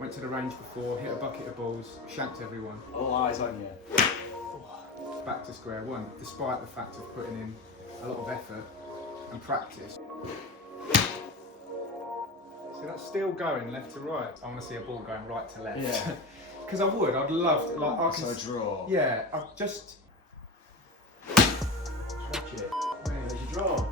Went to the range before, hit a bucket of balls, shanked everyone. All eyes on you. Back to square one, despite the fact of putting in a lot of effort and practice. See, that's still going left to right. I want to see a ball going right to left. Yeah. Because I'd love to, like, I can. So a draw. Yeah, I've just. Watch it. There's your draw.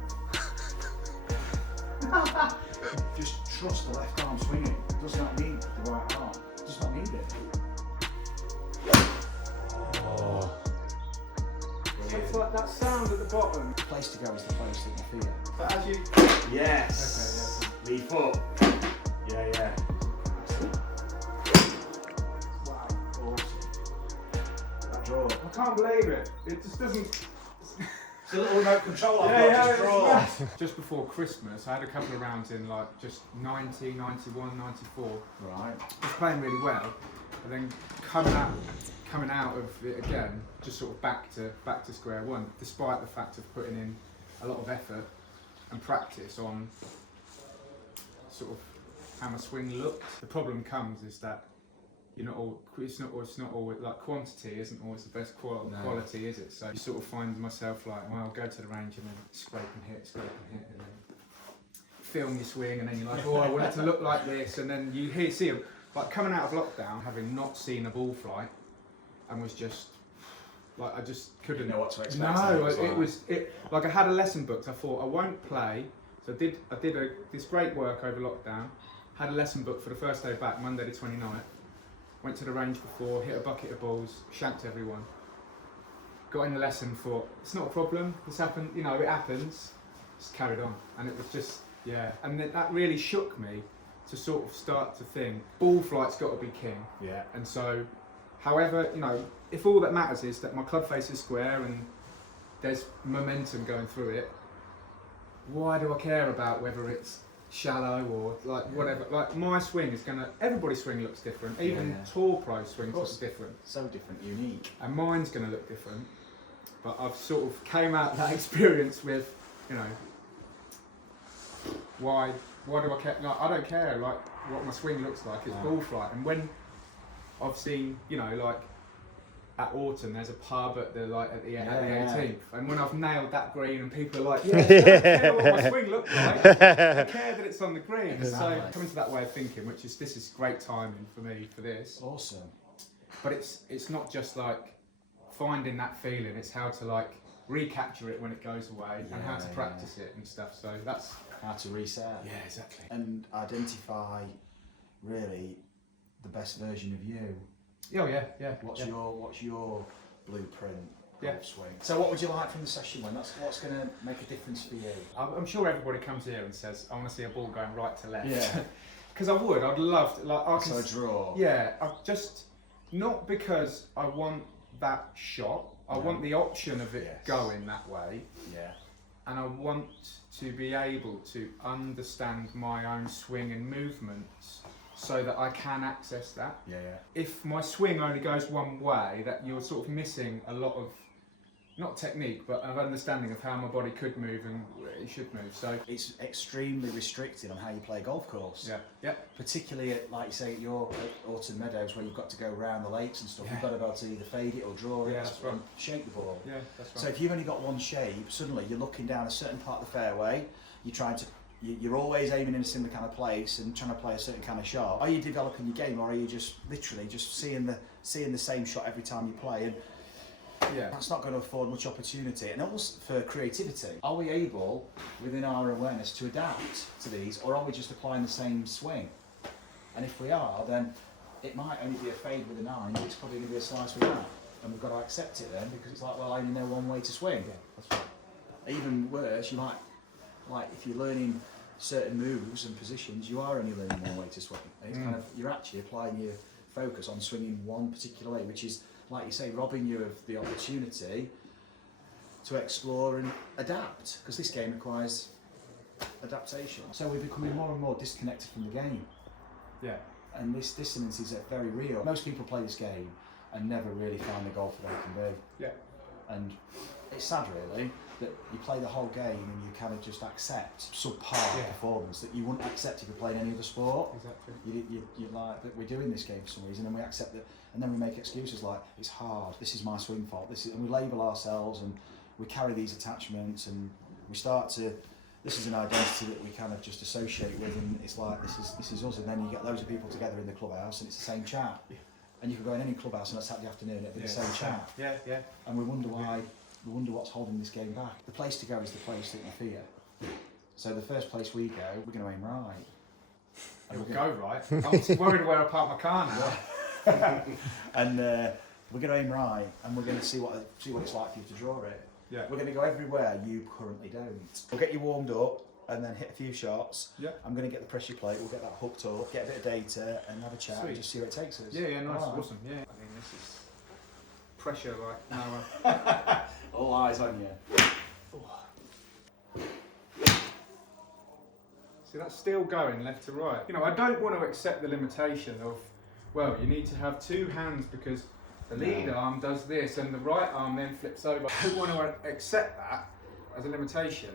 Just trust the left arm swinging. It does not need the right arm. It does not need it. Oh. It's like that sound at the bottom. The place to go is the place that you feel. But as you. Yes. Okay, Lead foot. Yeah. Wow. Awesome. That draw. I can't believe it. It just doesn't. It's a little remote control I've got, just draw. Just before Christmas, I had a couple of rounds in like just 90, 91, 94. Right. I was playing really well, but then coming out of it again, just sort of back to square one, despite the fact of putting in a lot of effort and practice on sort of how my swing looked. The problem comes is that it's not always like quantity isn't always the best quality, is it? So you sort of find myself like, well, I'll go to the range and then scrape and hit, and then film your swing, and then you're like, oh, I want it to look like this, and then you see them like coming out of lockdown, having not seen a ball flight, and was just like, I just couldn't know what to expect. No, it was like I had a lesson booked. I thought I won't play, so I did this great work over lockdown. Had a lesson booked for the first day back, Monday the 29th. Went to the range before, hit a bucket of balls, shanked everyone. Got in the lesson, thought, it's not a problem, this happened, it happens. Just carried on. And it was just, yeah. And that really shook me to sort of start to think, ball flight's got to be king. Yeah. And so, however, if all that matters is that my club face is square and there's momentum going through it, why do I care about whether it's shallow or like whatever? Like my swing is everybody's swing looks different. Even tour pro swings look different. So different, unique. And mine's going to look different. But I've sort of came out of that experience with, why do I care? Like, I don't care like what my swing looks like. It's ball flight. And when I've seen, like at Autumn, there's a pub at the 18th, and when I've nailed that green, and people are like, I don't care what my swing looks like. I care that it's on the green. Exactly. So coming to that way of thinking, this is great timing for me for this. Awesome. But it's not just like finding that feeling; it's how to like recapture it when it goes away, and how to practice it and stuff. So that's how to reset. Yeah, exactly. And identify really the best version of you. Oh yeah. What's your blueprint golf swing? So what would you like from the session when? What's going to make a difference for you? I'm sure everybody comes here and says, I want to see a ball going right to left. Yeah. Because I'd love to, like, So a draw. Yeah, not because I want that shot. I want the option of it going that way. Yeah. And I want to be able to understand my own swing and movements, so that I can access that. Yeah. If my swing only goes one way, that you're sort of missing a lot of, not technique, but of understanding of how my body could move and it should move. So it's extremely restricted on how you play a golf course. Yeah. Particularly at, like you say, at Autumn Meadows, where you've got to go around the lakes and stuff. You've got to be able to either fade it or draw it and shape the ball. Yeah, that's right. So if you've only got one shape, suddenly you're looking down a certain part of the fairway. You're always aiming in a similar kind of place and trying to play a certain kind of shot. Are you developing your game, or are you just literally just seeing the same shot every time you play? And that's not going to afford much opportunity. And also for creativity, are we able, within our awareness, to adapt to these, or are we just applying the same swing? And if we are, then it might only be a fade with a 9, it's probably going to be a slice with that. And we've got to accept it then, because it's like, well, I only know one way to swing. Yeah, that's right. Even worse, you might, like if you're learning certain moves and positions, you are only learning one way to swing. And it's kind of, you're actually applying your focus on swinging one particular way, which is, like you say, robbing you of the opportunity to explore and adapt, because this game requires adaptation. So we're becoming more and more disconnected from the game. Yeah. And this dissonance is very real. Most people play this game and never really find the golfer they can be. Yeah. And it's sad, really. that you play the whole game and you kind of just accept subpar performance that you wouldn't accept if you're playing any other sport. Exactly. You like that we're doing this game for some reason, and we accept it, and then we make excuses like it's hard. This is my swing fault. And we label ourselves, and we carry these attachments, and we start to. This is an identity that we kind of just associate with, and it's like this is us. And then you get loads of people together in the clubhouse, and it's the same chat. And you could go in any clubhouse on a Saturday afternoon, it'd be the same chat. Yeah, yeah. And we wonder why. We wonder what's holding this game back. The place to go is the place that you fear. So the first place we go, we're going to aim right. It'll go right. I'm worried where I park my car now. And we're going to aim right, and we're going to see what it's like for you to draw it. Yeah. We're going to go everywhere you currently don't. We'll get you warmed up, and then hit a few shots. Yeah. I'm going to get the pressure plate. We'll get that hooked up, get a bit of data, and have a chat, and just see where it takes us. Yeah, nice, All right. awesome. Yeah. I mean, this is pressure like now. All eyes on you. See, that's still going left to right. You know, I don't want to accept the limitation of, well, you need to have two hands because the lead arm does this and the right arm then flips over. I don't want to accept that as a limitation,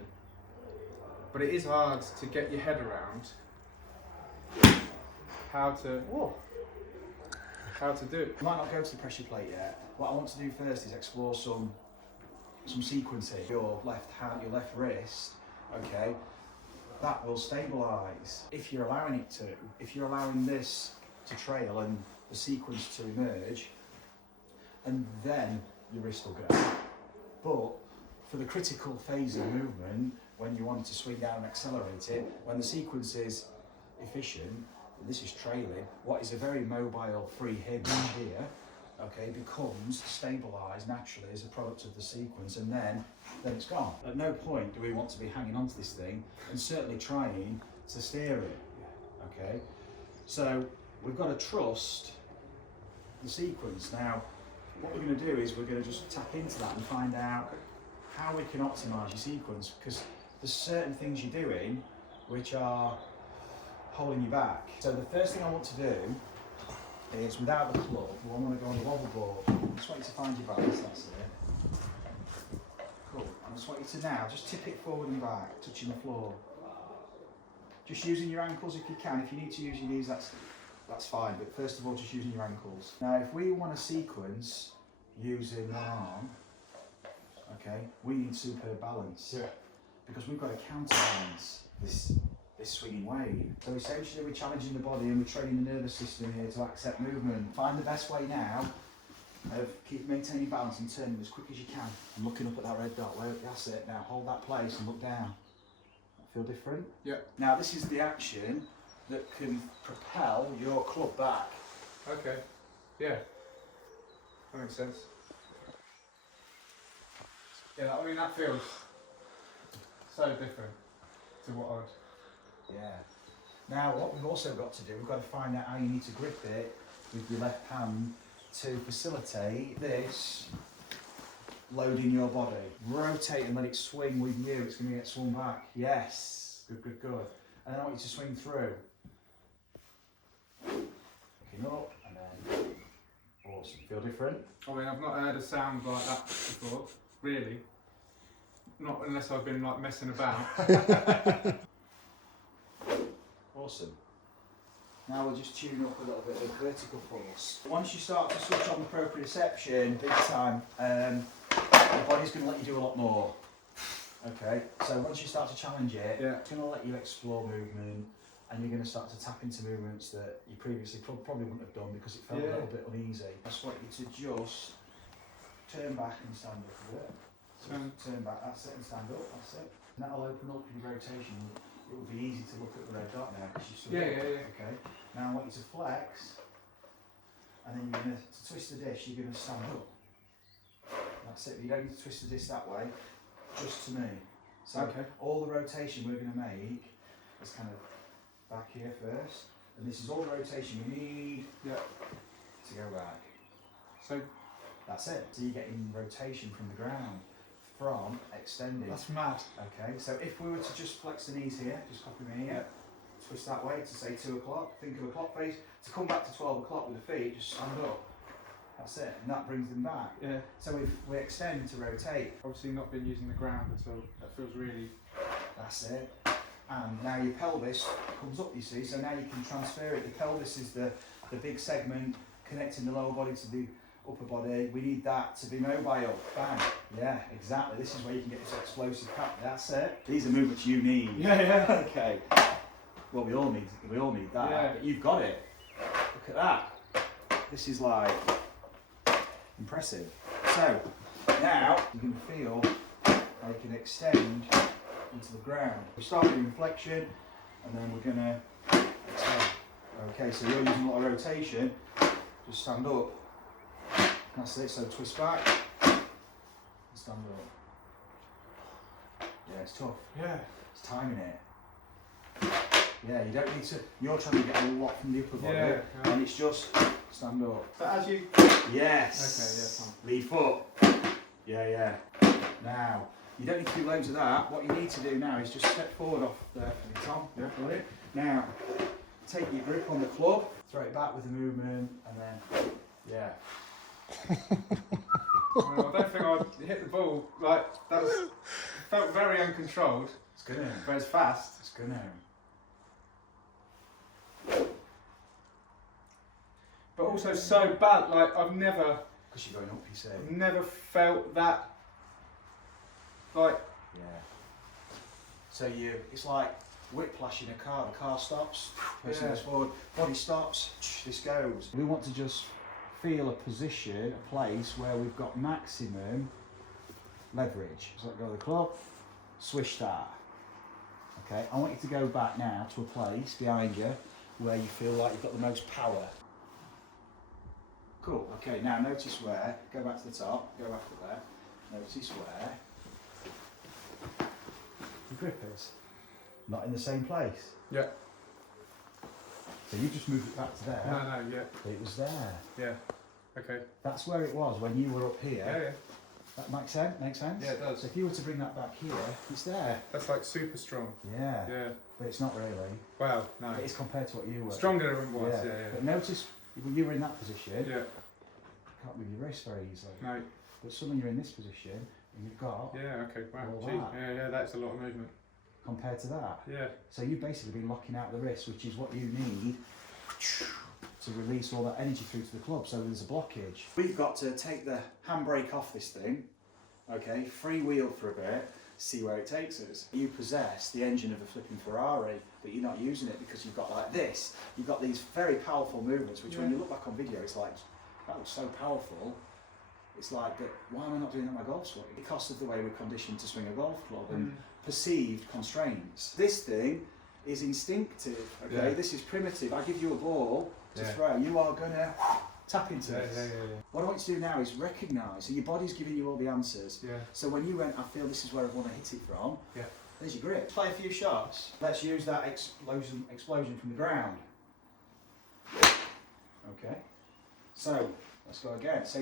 but it is hard to get your head around how to do it. I might not go to the pressure plate yet. What I want to do first is explore some sequencing. Your left hand, your left wrist, okay, that will stabilise. If you're allowing it to, if you're allowing this to trail and the sequence to emerge, and then your wrist will go. But for the critical phase of movement, when you want to swing down and accelerate it, when the sequence is efficient, and this is trailing, what is a very mobile free hinge here, okay, becomes stabilised naturally as a product of the sequence, and then it's gone. At no point do we want to be hanging on to this thing and certainly trying to steer it, okay? So we've got to trust the sequence. Now, what we're going to do is we're going to just tap into that and find out how we can optimise your sequence, because there's certain things you're doing which are holding you back. So the first thing I want to do is, without the club, I want to go on the wobble board. I just want you to find your balance, that's it. Cool. And I just want you to now just tip it forward and back, touching the floor. Just using your ankles if you can. If you need to use your knees, that's fine, but first of all, just using your ankles. Now, if we want to sequence using one arm, okay, we need superb balance. Yeah. Because we've got to counterbalance this swinging wave. So essentially we're challenging the body and we're training the nervous system here to accept movement. Find the best way now of maintaining balance and turning as quick as you can and looking up at that red dot. That's it. Now hold that place and look down. Feel different? Yeah. Now this is the action that can propel your club back. Okay. Yeah. That makes sense. Yeah, I mean, that feels so different to what I'd... Yeah. Now what we've also got to do, we've got to find out how you need to grip it with your left hand to facilitate this loading your body. Rotate and let it swing with you, it's going to get swung back. Yes. Good, good, good. And then I want you to swing through. Looking up and then... Awesome. Feel different? I mean, I've not heard a sound like that before, really. Not unless I've been like messing about. Awesome. Now we'll just tune up a little bit of vertical force. Once you start to switch on the proprioception big time, the body's going to let you do a lot more. Okay, so once you start to challenge it, it's going to let you explore movement, and you're going to start to tap into movements that you previously probably wouldn't have done because it felt a little bit uneasy. I just want you to just turn back and stand up a bit. Turn back, that's it, and stand up, that's it. And that'll open up your rotation. It will be easy to look at the red dot now because you've still Okay. Now I want you to flex, and then you're going to twist the disc, you're going to stand up. That's it, you don't need to twist the disc that way, just to me. So all the rotation we're going to make is kind of back here first, and this is all the rotation we need to go back. So that's it. So you're getting rotation from the ground, from extended. That's mad. Okay, so if we were to just flex the knees here, just copy me here, twist that way to say 2 o'clock, think of a clock face, to come back to 12 o'clock with the feet, just stand up. That's it, and that brings them back. Yeah. So if we extend to rotate, Obviously not been using the ground at all. That feels really. that's it. And now your pelvis comes up, you see, so now you can transfer it. The pelvis is the big segment connecting the lower body to the upper body. We need that to be mobile. Bang. Yeah, exactly. This is where you can get this explosive cut. That's it. These are movements you need. Yeah, yeah. Okay. Well, we all need that. Yeah. But you've got it. Look at that. This is like impressive. So now you can feel how you can extend into the ground. We start with inflection, and then we're gonna extend. Okay, so you're using a lot of rotation. Just stand up. That's it. So twist back. And stand up. Yeah, it's tough. Yeah. It's timing it. Yeah, you don't need to. You're trying to get a lot from the upper body, Yeah, yeah. and it's just stand up. But as you. Yes. Okay, yeah, Lead foot. Yeah. Now, you don't need to do loads of that. What you need to do now is just step forward off there for the top. Yeah. Got it? Now, take your grip on the club, throw it back with the movement, and then, yeah. Well, I don't think I hit the ball like that. Felt very uncontrolled, It's gonna. but it's fast. It's gonna. But also so bad. Like I've never Because you're going up, you say. felt that. Like Yeah. So it's like whiplash in a car. The car stops, person goes forward, body stops, this goes. We want to just feel a position, a place where we've got maximum leverage. So let go of the club, swish start. Okay, I want you to go back now to a place behind you where you feel like you've got the most power. Cool, okay, now notice where, go back to the top, go back up there, notice where the grip is. Not in the same place. yeah. So you just moved it back to there, No, yeah, but it was there. yeah. Okay. That's where it was when you were up here. Yeah. That makes sense? Makes sense? Yeah, it does. So if you were to bring that back here, it's there. That's like super strong. Yeah. Yeah. But it's not really. Wow. No. It is compared to what you were. Stronger than it was. Yeah. But notice when you were in that position, Yeah. you can't move your wrist very easily. No. But suddenly you're in this position and you've got Yeah. Okay. Wow. all Gee. that. Yeah. That's a lot of movement. compared to that. Yeah. So you've basically been locking out the wrist, which is what you need to release all that energy through to the club, so there's a blockage. We've got to take the handbrake off this thing, okay, freewheel for a bit, see where it takes us. You possess the engine of a flipping Ferrari, but you're not using it because you've got like this. You've got these very powerful movements, which when you look back on video, it's like, that was so powerful. It's like, but why am I not doing that on my golf swing? Because of the way we're conditioned to swing a golf club and perceived constraints. This thing is instinctive, okay? Yeah. This is primitive. I give you a ball to Yeah. throw, you are gonna tap into Yeah, this. yeah. What I want you to do now is recognise, so your body's giving you all the answers. Yeah. So when you went, I feel this is where I want to hit it from, Yeah. there's your grip. Play a few shots. Let's use that explosion from the ground. Okay. So, let's go again. So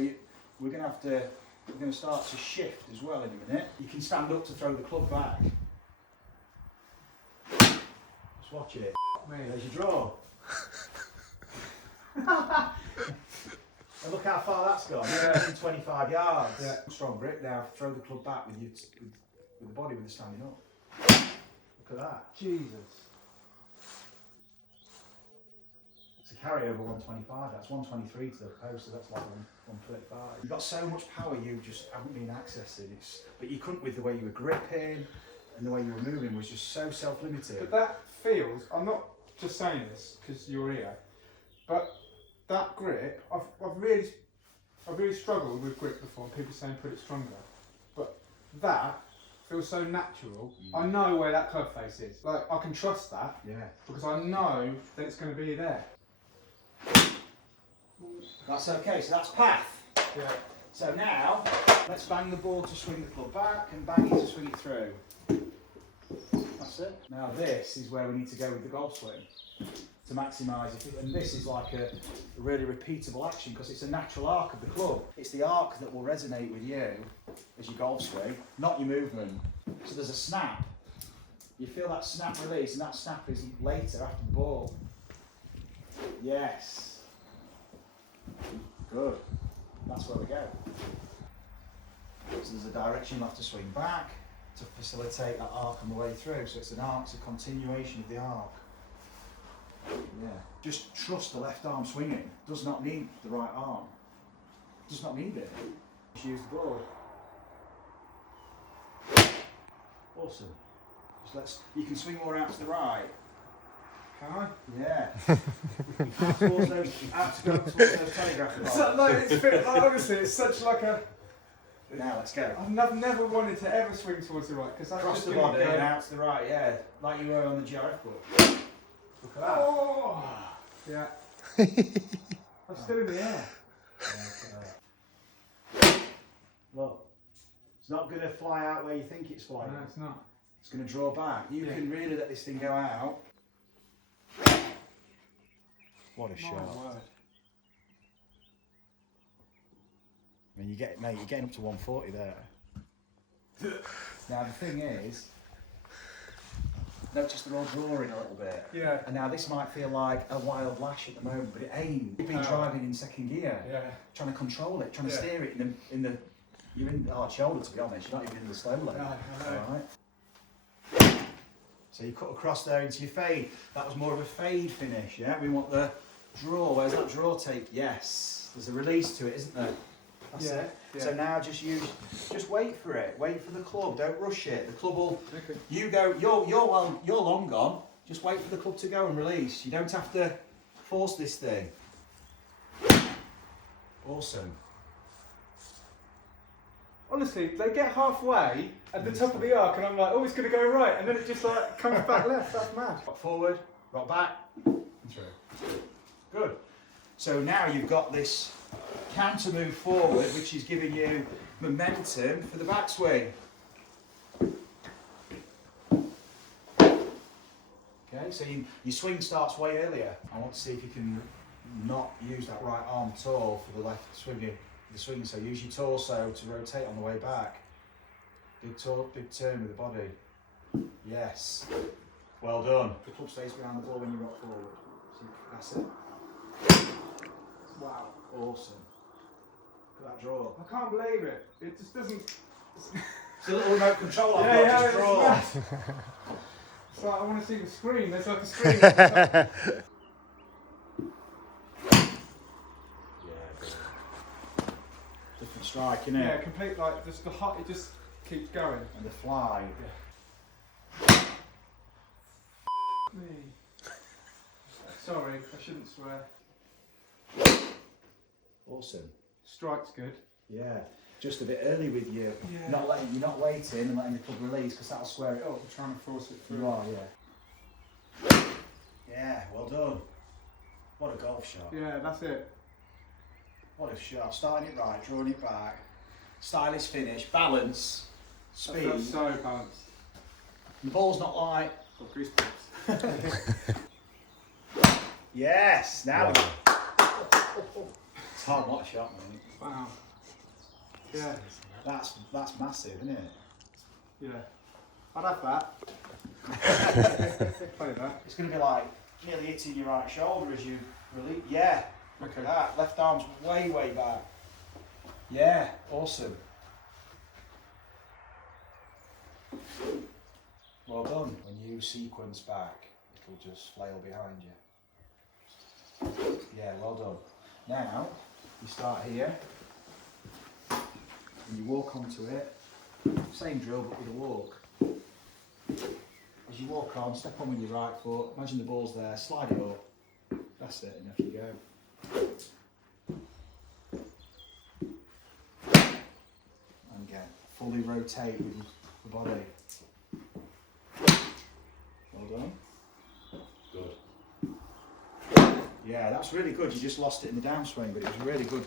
we're going to start to shift as well in a minute. You can stand up to throw the club back. Just watch it. There's your draw. And look how far that's gone. Yeah. 125 yards. Yeah. Strong grip now. Throw the club back with the body with the standing up. Look at that. Jesus. It's a carryover 125. That's 123 to the post, so that's like 135. You've got so much power you just haven't been accessing. But you couldn't with the way you were gripping and the way you were moving was just so self-limited. But that feels, I'm not just saying this because you're here, but that grip, I've really struggled with grip before, and people saying put it stronger. But that feels so natural. I know where that club face is. Like I can trust that. Yeah. Because I know that it's going to be there. That's okay, so that's path. Yeah. So now, let's bang the ball to swing the club back and bang it to swing it through. That's it. Now this is where we need to go with the golf swing to maximise it. And this is like a really repeatable action because it's a natural arc of the club. It's the arc that will resonate with you as your golf swing, not your movement. So there's a snap. You feel that snap release, and that snap is later after the ball. Yes. Good. that's where we go. So there's a direction you'll have to swing back to facilitate that arc on the way through. So it's an arc, it's a continuation of the arc. Yeah. Just trust the left arm swinging. Does not need the right arm. Does not need it. Just use the board. Awesome. You can swing more out to the right. Can I? Yeah. out towards those telegraph It's like, it's like, honestly, it's such like a. Now let's go. I've never wanted to ever swing towards the right because that's Cross just the gonna body go- and out to the right, yeah. Like you were on the GRF book. Look at that. Oh, yeah. I'm still in the air. Look, it's not going to fly out where you think it's flying. No, it's not. It's going to draw back. You can really let this thing go out. What a My shot. word. I mean, mate, you're getting up to 140 there. Now the thing is, notice they're all drawing a little bit. Yeah. And now this might feel like a wild lash at the moment, but it ain't. You've been driving in second gear, Yeah. trying to control it, trying to steer it you're in the hard shoulder, to be honest. You're not even in the slow lane. No, I know. All right. So you cut across there into your fade. That was more of a fade finish, yeah? We want the draw. Where's that draw take? Yes. There's a release to it, isn't there? That's it. Yeah. So now just wait for it. Wait for the club. Don't rush it. The club will. Okay. You go. You're long gone. Just wait for the club to go and release. You don't have to force this thing. Awesome. Honestly, they get halfway at the top of the arc, and I'm like, oh, it's going to go right, and then it just like comes back left. That's mad. Rock forward. Rock back. And through. Good. So now you've got this counter move forward, which is giving you momentum for the backswing. Okay, so your swing starts way earlier. I want to see if you can not use that right arm at all for the left swinging. So use your torso to rotate on the way back. Big turn with the body. Yes. Well done. The club stays behind the ball when you rock forward. So that's it. Wow. Awesome. Look at that draw. I can't believe it. It just doesn't. It's a little remote control I've got, Yeah, just it's draw. mad. It's like I want to see the screen. There's like a screen. Different strike, innit? Yeah, complete like just the hot. It just keeps going. And the fly. Me. Sorry, I shouldn't swear. Awesome. Strike's good. Yeah. Just a bit early with you. Yeah. You're not waiting and letting the club release because that'll square it up. I'm trying to force it through. You are, yeah. Yeah, well done. What a golf shot. Yeah, that's it. What a shot. Starting it right, drawing it back. Stylish finish, balance, speed. That's so balanced. The ball's not light. Got goosebumps. Yes, now Tom, what a shot, man. Wow. Yeah. That's massive, isn't it? Yeah. I'd have that. Play that. It's going to be like nearly hitting your right shoulder as you release. Yeah. Look Okay. at that. Left arm's way back. Yeah. Awesome. Well done. When you sequence back, it'll just flail behind you. Yeah, well done. Now, you start here, and you walk onto it. Same drill, but with a walk. As you walk on, step on with your right foot, imagine the ball's there, slide it up. That's it, and off you go. And again, fully rotate with the body. Well done. Good. Yeah, that's really good. You just lost it in the downswing, but it was really good.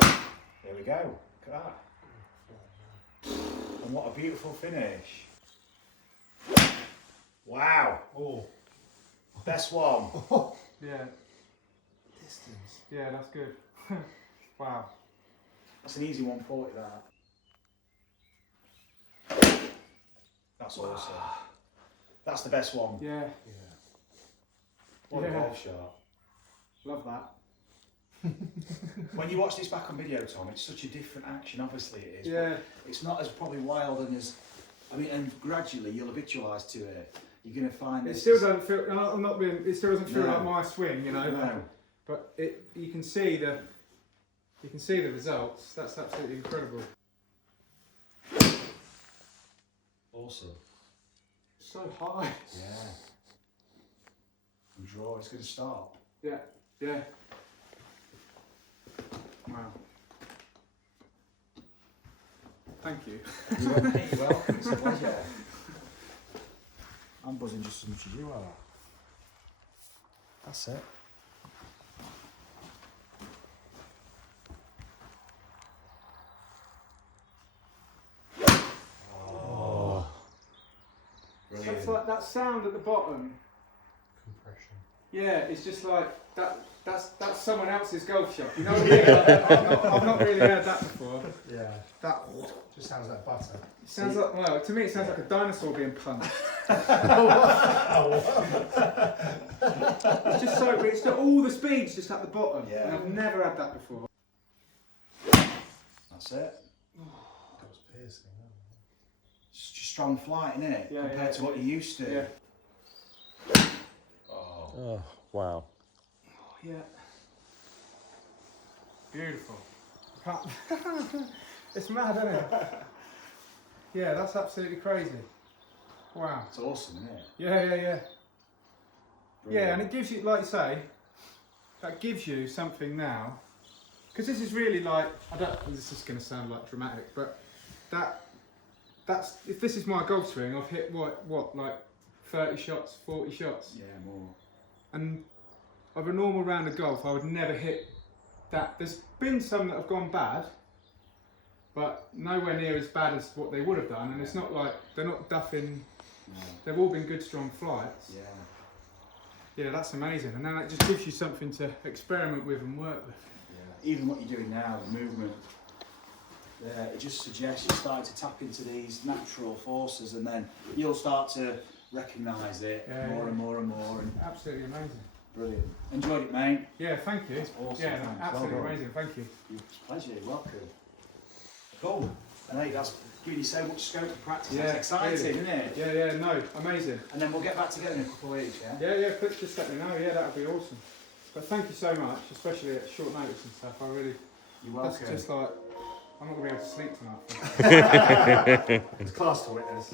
There we go. Look at that. And what a beautiful finish. Wow. Oh. Best one. Yeah. Distance. Yeah, that's good. Wow. That's an easy 140, that. That's awesome. That's the best one. Yeah. What a Yeah. golf shot. Love that. When you watch this back on video, Tom, it's such a different action. Obviously, it is. Yeah. But it's not as probably wild and as. I mean, and gradually you'll habitualise to it. You're going to find It this. still doesn't feel. I'm not being. It still doesn't feel No. like my swing, you know. No. But it. You can see the. You can see the results. That's absolutely incredible. Awesome. So high. Yeah. And draw. It's going to start. Yeah. Yeah. Wow. Thank you. You're welcome. It's a pleasure. I'm buzzing just as much as you are. That's it. Oh. Brilliant. It's like that sound at the bottom. Compression. Yeah, it's just like that. That's someone else's golf shot. You know what I mean? Like, I've not really heard that before. Yeah. That Just sounds like butter. sounds like, well, to me it sounds like a dinosaur being punched. It's just so, it's got all the speeds just at the bottom. Yeah. And I've never had that before. That's it. That was piercing. It's just strong flight, isn't it? Yeah, Compared yeah, to what you're used to. Yeah. Oh. Oh, wow. Yeah. Beautiful. Can't- It's mad, isn't it? Yeah, that's absolutely crazy. Wow. It's awesome, isn't it? Yeah, yeah, yeah. Brilliant. Yeah, and it gives you, like you say, that gives you something now. Because this is really like, this is going to sound like dramatic, but that's, if this is my golf swing, I've hit what, like 30 shots, 40 shots. Yeah, more. And of a normal round of golf, I would never hit that. There's been some that have gone bad, but nowhere near as bad as what they would have done. And it's not like, they're not duffing, No. they've all been good, strong flights. Yeah. Yeah, that's amazing. And then that just gives you something to experiment with and work with. Yeah. Even what you're doing now, the movement, it just suggests you're starting to tap into these natural forces, and then you'll start to recognise it more and more and more. And Absolutely amazing. brilliant. Enjoyed it, mate. Yeah, thank you. That's awesome, Yeah, thanks. absolutely Well done. amazing. Thank you. It's a pleasure. You're welcome. Cool. And hey, that's giving you so much scope to practice. Yeah, That's exciting, really. isn't it? Yeah, yeah, no, amazing. And then we'll get back together in a couple of weeks, yeah? Yeah, yeah, please just let me know. Yeah, that would be awesome. But thank you so much, especially at short notice and stuff. I really, You're that's welcome. just like, I'm not going to be able to sleep tonight. It's class to witness.